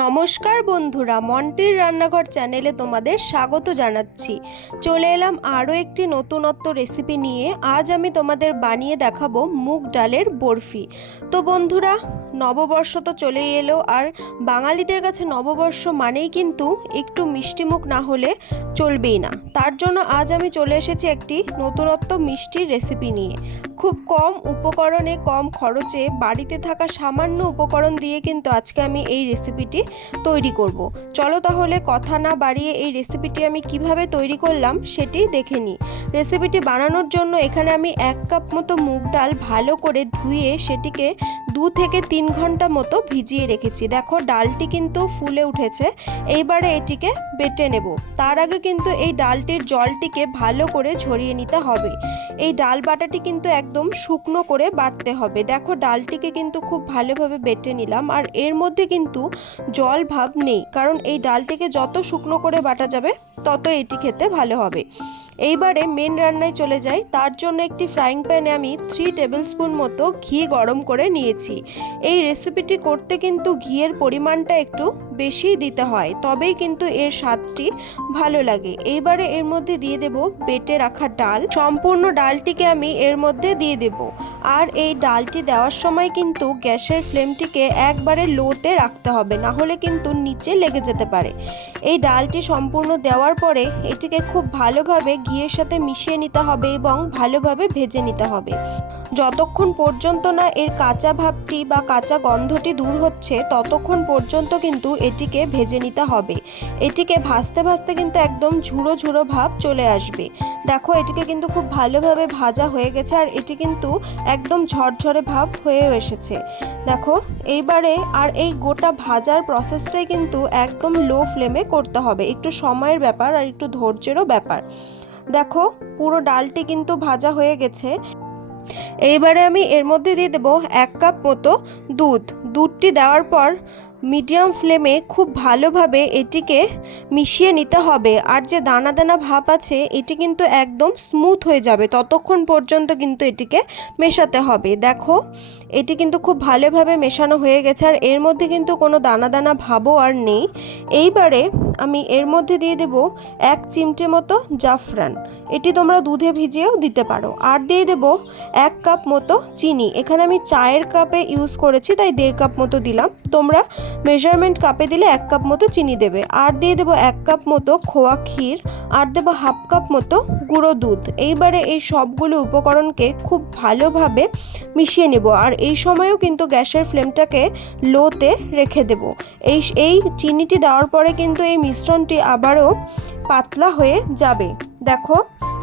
নমস্কার বন্ধুরা, মন্টির রান্নাঘর চ্যানেলে তোমাদের স্বাগত জানাচ্ছি। চলে এলাম আরও একটি নতুনত্ব রেসিপি নিয়ে। আজ আমি তোমাদের বানিয়ে দেখাবো মুগ ডালের বরফি। তো বন্ধুরা, নববর্ষ তো চলেই এলো, আর বাঙালিদের কাছে নববর্ষ মানেই কিন্তু একটু মিষ্টিমুখ না হলে চলবেই না। তার জন্য আজ আমি চলে এসেছি একটি নতুনত্ব মিষ্টির রেসিপি নিয়ে। খুব কম উপকরণে, কম খরচে, বাড়িতে থাকা সামান্য উপকরণ দিয়ে কিন্তু আজকে আমি এই রেসিপিটি তৈরি করব। চলো তাহলে কথা না বাড়িয়ে এই রেসিপিটি আমি কিভাবে তৈরি করলাম সেটি দেখে নিই। রেসিপিটি বানানোর জন্য এখানে আমি 1 কাপ মতো মুগ ডাল ভালো করে ধুয়ে সেটিকে 2 থেকে 3 ঘন্টা মতো ভিজিয়ে রেখেছি। দেখো ডালটি কিন্তু ফুলে উঠেছে। এইবারে এটিকে বেটে নেব। তার আগে কিন্তু এই ডালটির জলটিকে ভালো করে ঝরিয়ে নিতে হবে। এই ডাল বাটাটি কিন্তু একদম শুকনো করে বাটতে হবে। দেখো ডালটিকে কিন্তু খুব ভালোভাবে বেটে নিলাম, আর এর মধ্যে কিন্তু জল ভাব নেই, কারণ এই ডালটিকে যত শুকনো করে বাটা যাবে তত এটি খেতে ভালো হবে। এইবারে মেন রান্নায় চলে যাই। তার জন্য একটি ফ্রাইং প্যানে আমি 3 টেবিল স্পুন মতো ঘি গরম করে নিয়েছি। এই রেসিপিটি করতে কিন্তু ঘিয়ের পরিমাণটা একটু বেশিই দিতে হয়, তবেই কিন্তু এর স্বাদটি ভালো লাগে। এইবারে এর মধ্যে দিয়ে দেব বেটে রাখা ডাল। সম্পূর্ণ ডালটিকে আমি এর মধ্যে দিয়ে দেব। আর এই ডালটি দেওয়ার সময় কিন্তু গ্যাসের ফ্লেমটিকে একবারে লোতে রাখতে হবে, না হলে কিন্তু নিচে লেগে যেতে পারে। এই ডালটি সম্পূর্ণ দেওয়ার পরে এটিকে খুব ভালোভাবে ঘিয়ের সাথে মিশিয়ে নিতে হবে এবং ভালোভাবে ভেজে নিতে হবে। যতক্ষণ পর্যন্ত না এর কাঁচা ভাবটি বা কাঁচা গন্ধটি দূর হচ্ছে ততক্ষণ পর্যন্ত কিন্তু এটিকে ভেজে নিতে হবে। এটিকে ভাজতে ভাজতে কিন্তু একদম ঝুড়ো ঝুড়ো ভাব চলে আসবে। দেখো এটিকে কিন্তু খুব ভালোভাবে ভাজা হয়ে গেছে, আর এটি কিন্তু একদম ঝরঝরে ভাব হয়েও এসেছে। দেখো এইবারে আর এই গোটা ভাজার প্রসেসটাই কিন্তু একদম লো ফ্লেমে করতে হবে। একটু সময়ের ব্যাপার আর একটু ধৈর্যেরও ব্যাপার। দেখো পুরো ডালটি কিন্তু ভাজা হয়ে গেছে। এইবারে আমি এর মধ্যে দিয়ে দেবো 1 কাপ মতো দুধটি দেওয়ার পর মিডিয়াম ফ্লেমে খুব ভালোভাবে এটিকে মিশিয়ে নিতে হবে। আর যে দানা দানা ভাব আছে এটি কিন্তু একদম স্মুথ হয়ে যাবে ততক্ষণ পর্যন্ত কিন্তু এটিকে মেশাতে হবে। দেখো এটি কিন্তু খুব ভালোভাবে মেশানো হয়ে গেছে, আর এর মধ্যে কিন্তু কোনো দানা দানা ভাবও আর নেই। এইবারে আমি এর মধ্যে দিয়ে দেব 1 চিমটে মতো জাফরান। এটি তোমরা দুধে ভিজিয়েও দিতে পারো। আর দিয়ে দেব 1 কাপ মতো চিনি। এখানে আমি চায়ের কাপে ইউজ করেছি, তাই 1.5 কাপ মতো দিলাম। তোমরা মেজারমেন্ট কাপে দিলে 1 কাপ মতো চিনি দেবে। আর দিয়ে দেবো 1 কাপ মতো খোয়া ক্ষীর, আর দেবো 1/2 কাপ মতো গুঁড়ো দুধ। এইবারে এই সবগুলো উপকরণকে খুব ভালোভাবে মিশিয়ে নেব, আর এই সময়ও কিন্তু গ্যাসের ফ্লেমটাকে লোতে রেখে দেব। এই চিনিটি দেওয়ার পরে কিন্তু এই মিশ্রণটি আবারও পাতলা হয়ে যাবে। দেখো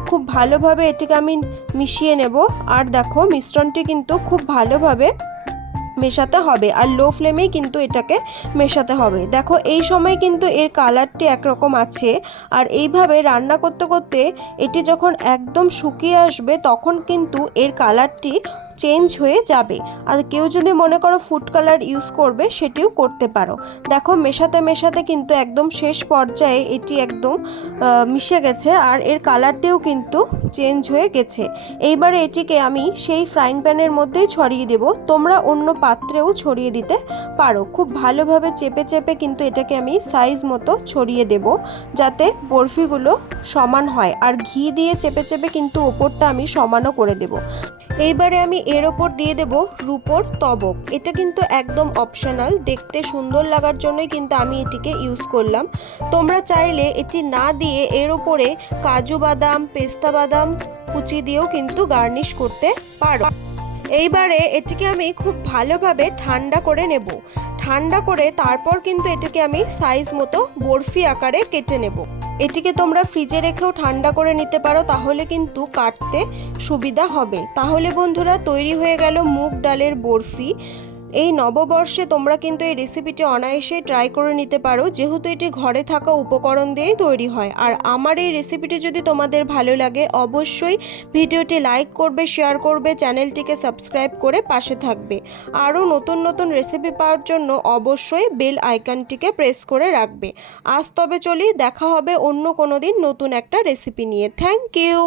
খুব ভালোভাবে এটিকে আমি মিশিয়ে নেব, আর দেখো মিশ্রণটি কিন্তু খুব ভালোভাবে মেশাতে হবে, আর লো ফ্লেমেই কিন্তু এটাকে মেশাতে হবে। দেখো এই সময় কিন্তু এর কালারটি একরকম আছে, আর এইভাবে রান্না করতে করতে এটি যখন একদম শুকিয়ে আসবে তখন কিন্তু এর কালারটি চেঞ্জ হয়ে যাবে। আর কেউ যদি মনে করো ফুড কালার ইউজ করবে সেটিও করতে পারো। দেখো মেশাতে মেশাতে কিন্তু একদম শেষ পর্যায়ে এটি একদম মিশে গেছে, আর এর কালারটিও কিন্তু চেঞ্জ হয়ে গেছে। এইবারে এটিকে আমি সেই ফ্রাইং প্যানের মধ্যেই ছড়িয়ে দেব। তোমরা অন্য পাত্রেও ছড়িয়ে দিতে পারো। খুব ভালোভাবে চেপে চেপে কিন্তু এটাকে আমি সাইজ মতো ছড়িয়ে দেব, যাতে বরফিগুলো সমান হয়। আর ঘি দিয়ে চেপে চেপে কিন্তু ওপরটা আমি সমানও করে দেব। এইবারে আমি এর ওপর দিয়ে দেব রূপোর তবক। এটা কিন্তু একদম অপশনাল, দেখতে সুন্দর লাগার জন্যই কিন্তু আমি এটিকে ইউজ করলাম। তোমরা চাইলে এটি না দিয়ে এর ওপরে কাজু বাদাম, পেস্তা বাদাম কুচি দিয়েও কিন্তু গার্নিশ করতে পারো। এইবারে এটিকে আমি খুব ভালোভাবে ঠান্ডা করে নেব। ঠান্ডা করে তারপর কিন্তু এটিকে আমি সাইজ মতো বরফি আকারে কেটে নেব। এটিকে তোমরা ফ্রিজে রেখেও ঠান্ডা করে নিতে পারো, তাহলে কিন্তু কাটতে সুবিধা হবে। তাহলে বন্ধুরা তৈরি হয়ে গেল মুগ ডালের বরফি। এই নববর্ষে তোমরা কিন্তু এই রেসিপিটি অনায়াসে ট্রাই করে নিতে পারো, যেহেতু এটি ঘরে থাকা উপকরণ দিয়েই তৈরি হয়। আর আমার এই রেসিপিটি যদি তোমাদের ভালো লাগে অবশ্যই ভিডিওটি লাইক করবে, শেয়ার করবে, চ্যানেলটিকে সাবস্ক্রাইব করে পাশে থাকবে। আরও নতুন নতুন রেসিপি পাওয়ার জন্য অবশ্যই বেল আইকনটিকে প্রেস করে রাখবে। আজ তবে চলি, দেখা হবে অন্য কোনো দিন নতুন একটা রেসিপি নিয়ে। Thank you.